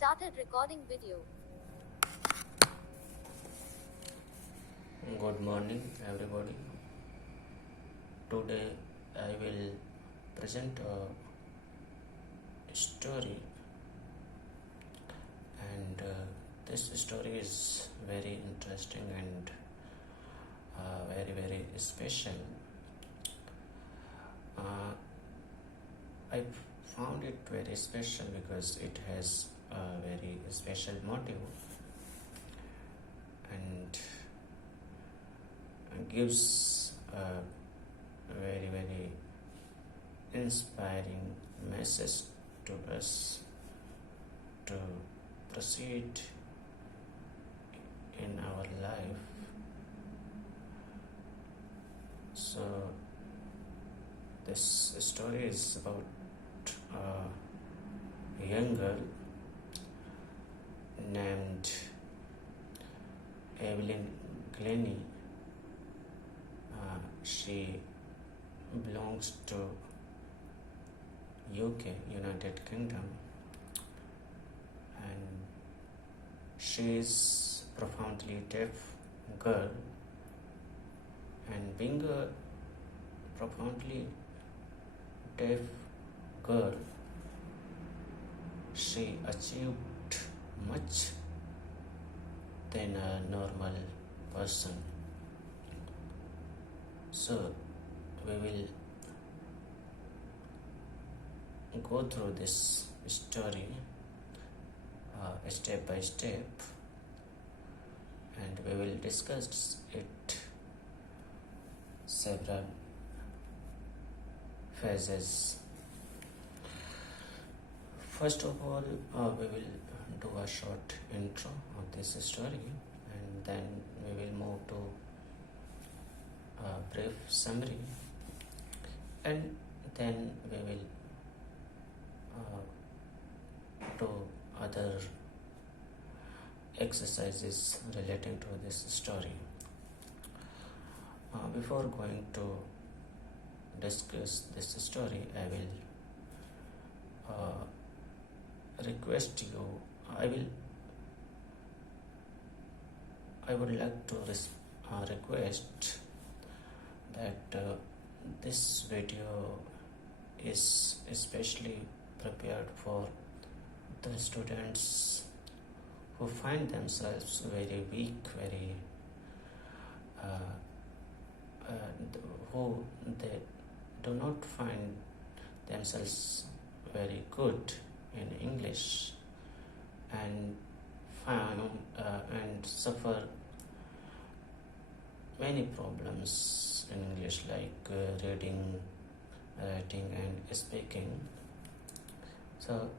started recording video. Good morning, everybody. Today I will present a story, and this story is very interesting and very special. I found it very special because it has a very special motive and gives a very inspiring message to us to proceed in our life. So this story is about a young girl named Evelyn Glennie. She belongs to UK, United Kingdom, and she is profoundly deaf girl, and being a profoundly deaf girl, she achieved much than a normal person. So we will go through this story step by step, and we will discuss it several phases. First of all, we will do a short intro of this story, and then we will move to a brief summary, and then we will do other exercises relating to this story. Before going to discuss this story, I will request you. I would like to request that this video is especially prepared for the students who find themselves very weak, who they do not find themselves very good in English and suffer many problems in English like reading, writing and speaking. So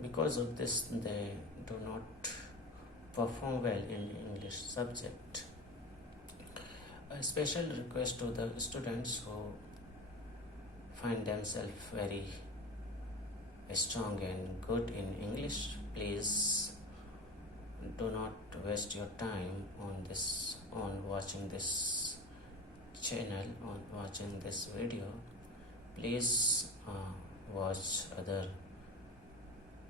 because of this, they do not perform well in English subject. A special request to the students who find themselves very strong and good in English, please do not waste your time on watching this channel, on watching this video. Please watch other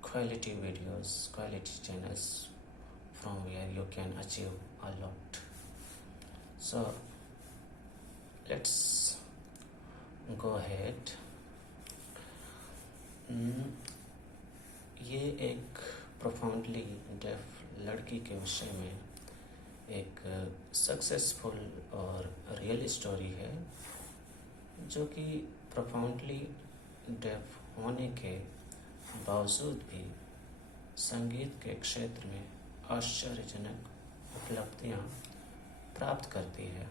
quality videos, quality channels from where you can achieve a lot. So let's go ahead. ये एक profoundly def लड़की के विषय में एक successful और real story है, जो कि प्रोफाउंडली डेफ होने के बावजूद भी संगीत के क्षेत्र में आश्चर्यजनक उपलब्धियां प्राप्त करती है।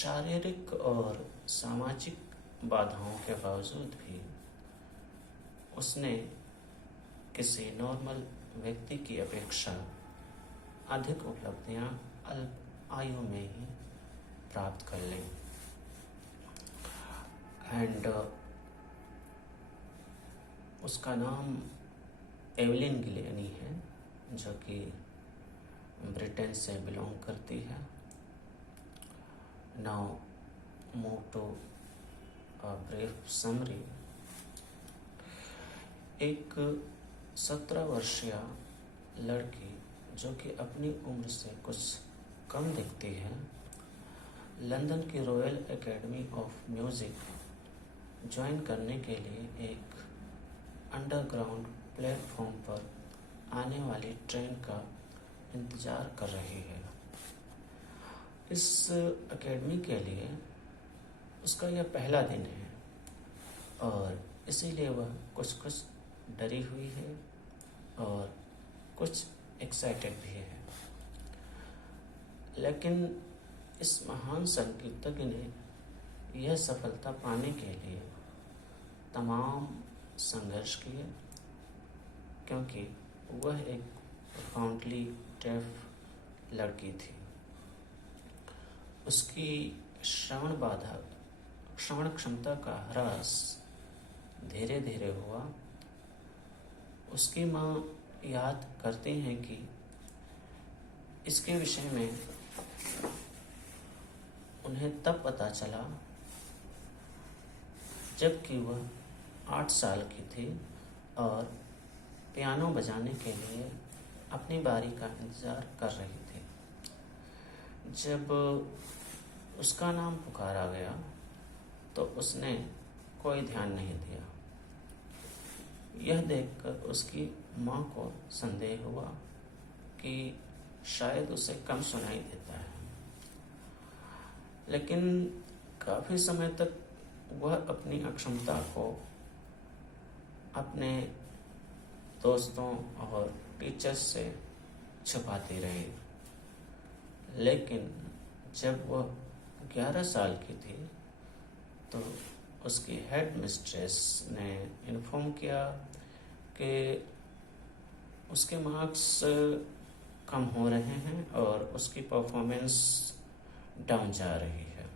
शारीरिक और सामाजिक बाधाओं के बावजूद भी उसने किसी नॉर्मल व्यक्ति की अपेक्षा अधिक उपलब्धियां अल्प आयु में ही प्राप्त कर ली। एंड उसका नाम एवलिन गिलेनी है, जो कि ब्रिटेन से बिलोंग करती है। Now move to a brief summary. एक 17 वर्षीय लड़की जो कि अपनी उम्र से कुछ कम दिखती है, लंदन की royal academy of music join करने के लिए एक अंडरग्राउंड प्लेटफॉर्म पर आने वाली ट्रेन का इंतज़ार कर रही है। इस एकेडमी के लिए उसका यह पहला दिन है और इसीलिए वह कुछ कुछ डरी हुई है और कुछ एक्साइटेड भी है। लेकिन इस महान संगीतज्ञ ने यह सफलता पाने के लिए तमाम संघर्ष किए, क्योंकि वह एक प्रोफाउंडली डेफ लड़की थी। उसकी श्रवण क्षमता का ह्रास धीरे धीरे हुआ। उसकी माँ याद करती हैं कि इसके विषय में उन्हें तब पता चला जबकि वह 8 साल की थी और पियानो बजाने के लिए अपनी बारी का इंतज़ार कर रही थी। जब उसका नाम पुकारा गया तो उसने कोई ध्यान नहीं दिया। यह देखकर उसकी माँ को संदेह हुआ कि शायद उसे कम सुनाई देता है, लेकिन काफ़ी समय तक वह अपनी अक्षमता को अपने दोस्तों और टीचर्स से छुपाती रही। लेकिन जब वह 11 साल की थी तो उसकी हेड मिस्ट्रेस ने इन्फॉर्म किया कि उसके मार्क्स कम हो रहे हैं और उसकी परफॉर्मेंस डाउन जा रही है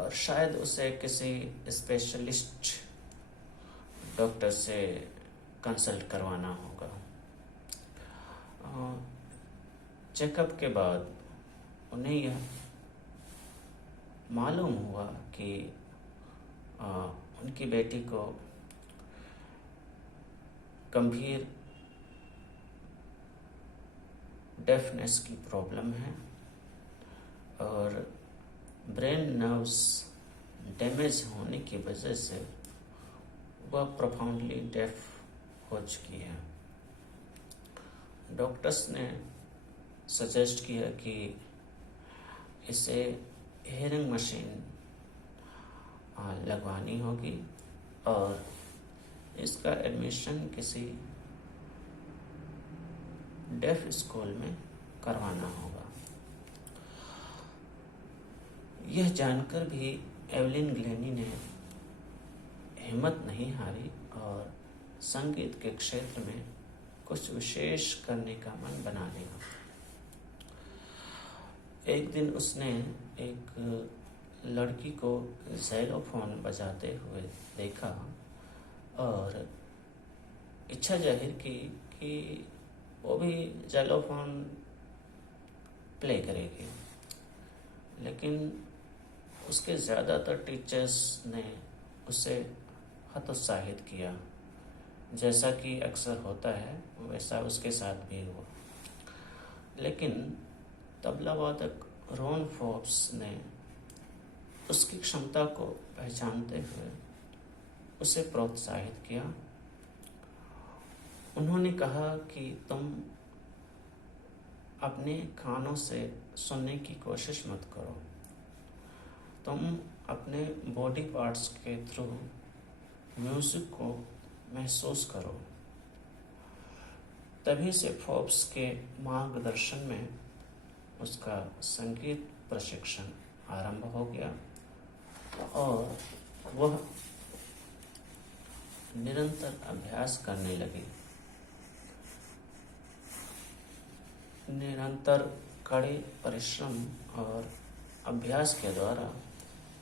और शायद उसे किसी स्पेशलिस्ट डॉक्टर से कंसल्ट करवाना होगा। चेकअप के बाद उन्हें यह मालूम हुआ कि उनकी बेटी को गंभीर डेफनेस की प्रॉब्लम है और ब्रेन नर्व्स डैमेज होने की वजह से वह प्रोफाउंडली डेफ हो चुकी है। डॉक्टर्स ने सजेस्ट किया कि इसे हेयरिंग मशीन लगवानी होगी और इसका एडमिशन किसी डेफ स्कूल में करवाना होगा। यह जानकर भी एवलिन ग्लेनी ने हिम्मत नहीं हारी और संगीत के क्षेत्र में कुछ विशेष करने का मन बना लिया। एक दिन उसने एक लड़की को ज़ाइलोफोन बजाते हुए देखा और इच्छा जाहिर की कि वो भी ज़ाइलोफोन प्ले करेगी। लेकिन उसके ज़्यादातर टीचर्स ने उसे हतोत्साहित किया, जैसा कि अक्सर होता है वैसा उसके साथ भी हुआ। लेकिन तबला वादक रॉन फोर्ब्स ने उसकी क्षमता को पहचानते हुए उसे प्रोत्साहित किया। उन्होंने कहा कि तुम अपने कानों से सुनने की कोशिश मत करो, तुम अपने बॉडी पार्ट्स के थ्रू म्यूज़िक को महसूस करो। तभी से फोर्ब्स के मार्गदर्शन में उसका संगीत प्रशिक्षण आरंभ हो गया और वह निरंतर अभ्यास करने लगी। निरंतर कड़े परिश्रम और अभ्यास के द्वारा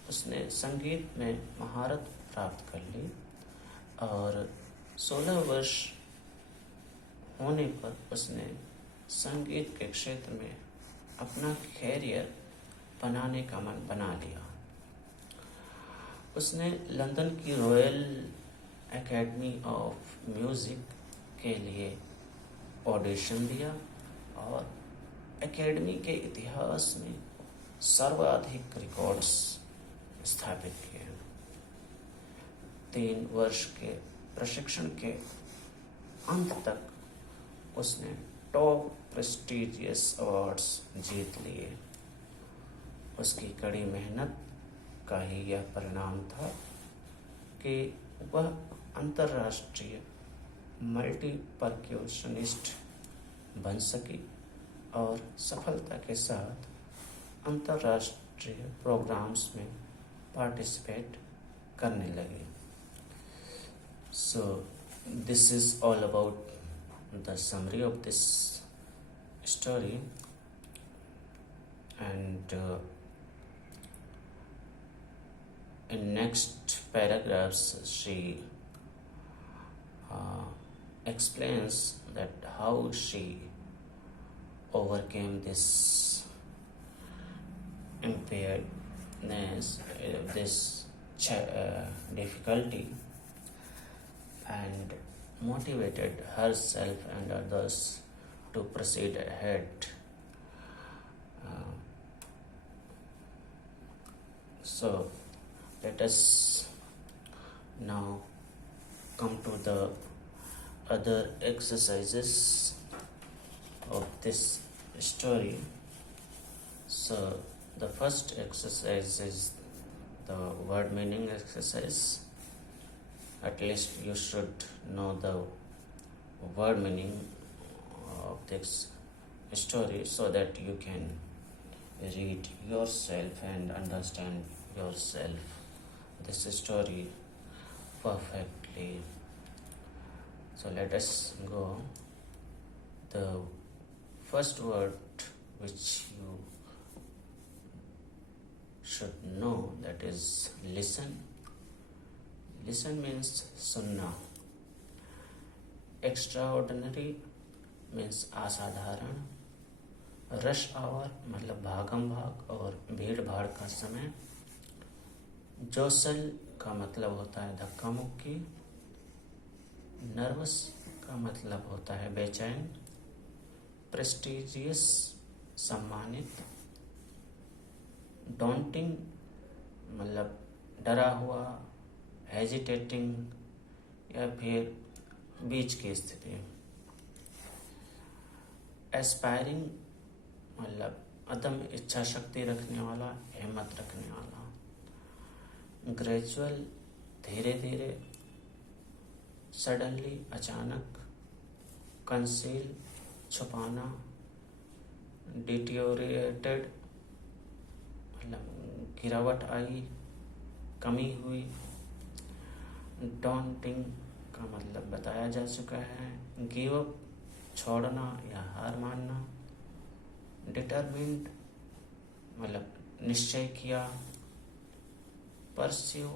उसने संगीत में महारत प्राप्त कर ली और 16 वर्ष होने पर उसने संगीत के क्षेत्र में अपना कैरियर बनाने का मन बना लिया। उसने लंदन की रॉयल एकेडमी ऑफ म्यूज़िक के लिए ऑडिशन दिया और एकेडमी के इतिहास में सर्वाधिक रिकॉर्ड्स स्थापित किए। 3 वर्ष के प्रशिक्षण के अंत तक उसने टॉप प्रेस्टिजियस अवार्ड्स जीत लिए। उसकी कड़ी मेहनत का ही यह परिणाम था कि वह अंतर्राष्ट्रीय मल्टी परक्यूशनिस्ट बन सकी और सफलता के साथ अंतर्राष्ट्रीय प्रोग्राम्स में पार्टिसिपेट करने लगी। So this is all about the summary of this story, and in next paragraphs she explains that how she overcame this impairedness, this difficulty, and motivated herself and others to proceed ahead. So let us now come to the other exercises of this story. So the first exercise is the word meaning exercise. At least you should know the word meaning of this story so that you can read yourself and understand yourself this story perfectly. So let us go. The first word which you should know, that is listen. Listen means सुनना. Extraordinary means असाधारण. Rush our मतलब भागम भाग और भीड़ भाड़ का समय. जोसल का मतलब होता है धक्का मुक्की. नर्वस का मतलब होता है बेचैन. प्रेस्टिजियस सम्मानित. डॉन्टिंग मतलब डरा हुआ, हेजिटेटिंग या फिर बीच की स्थिति. एस्पायरिंग मतलब अदम इच्छा शक्ति रखने वाला, हिम्मत रखने वाला. ग्रेजुअल धीरे धीरे. सडनली अचानक. कंसील छुपाना. डिटियोरेटेड मतलब गिरावट आई, कमी हुई. डॉन्टिंग का मतलब बताया जा चुका है. गिव अप छोड़ना या हार मानना. डिटरमिन्ड मतलब निश्चय किया. परस्यू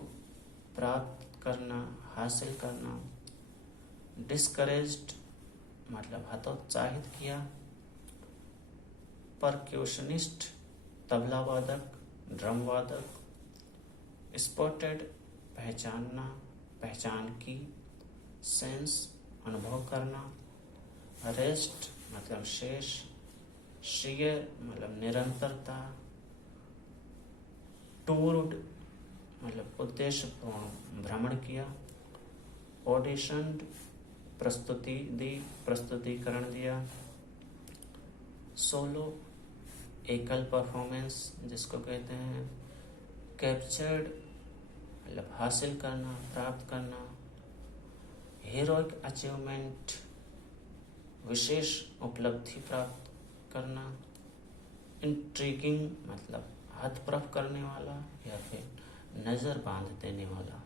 प्राप्त करना, हासिल करना. डिस्करेज्ड मतलब हतोत्साहित किया. परक्यूशनिस्ट तबला वादक, ड्रम वादक. स्पॉटेड पहचानना, पहचान की. सेंस अनुभव करना. रेस्ट मतलब शेष. शेयर मतलब निरंतरता. टूर्ड मतलब उद्देश्यपूर्ण भ्रमण किया. ऑडिशन प्रस्तुति दी, प्रस्तुतिकरण दिया. सोलो एकल परफॉर्मेंस जिसको कहते हैं. कैप्चर्ड मतलब हासिल करना, प्राप्त करना. हीरोइक अचीवमेंट विशेष उपलब्धि प्राप्त करना. इंट्रीगिंग मतलब हथप्रभ करने वाला या फिर नज़र बांध देने वाला.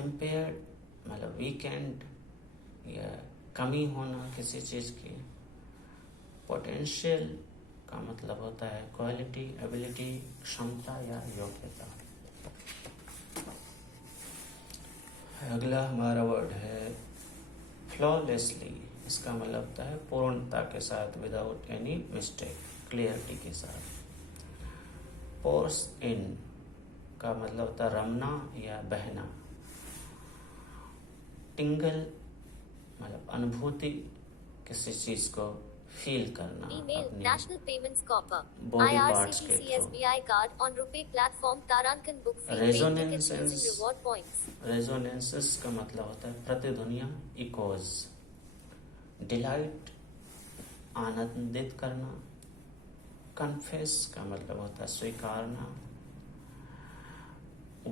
इम्पेयर्ड मतलब वीकेंड या कमी होना किसी चीज़ की. पोटेंशियल का मतलब होता है क्वालिटी, एबिलिटी, क्षमता या योग्यता. अगला हमारा वर्ड है फ्लॉलेसली. इसका मतलब होता है पूर्णता के साथ, विदाउट एनी मिस्टेक, क्लियरिटी के साथ. पोर्स इन का मतलब होता है रमना या बहना. टिंगल मतलब अनुभूति, किसी चीज को फील करना Email अपनी National Payments Corp. Body parts के IRCTC through. SBI card on RuPay platform Tarankan book free train tickets using reward points. रेजोनेंसेस का मतलब होता है प्रतिध्वनियाँ, इकोज। डिलाइट आनंदित करना। कन्फेस का मतलब होता है स्वीकारना।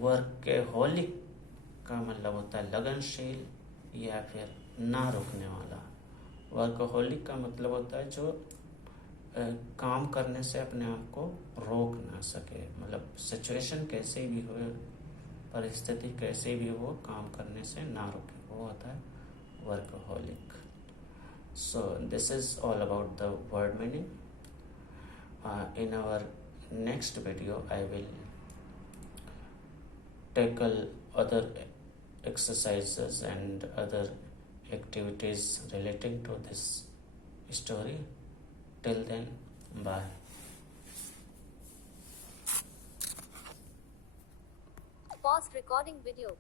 वर्केहोलिक का मतलब होता है लगनशील या फिर ना रुकने वाला। वर्कहोलिक का मतलब होता है जो काम करने से अपने आप को रोक ना सके, मतलब सिचुएशन कैसे भी हो, परिस्थिति कैसे भी हो, काम करने से ना रोके, वो होता है workaholic. So this is all about the word meaning. In our next video I will tackle other exercises and other activities relating to this story. Till then, bye. Pause recording video.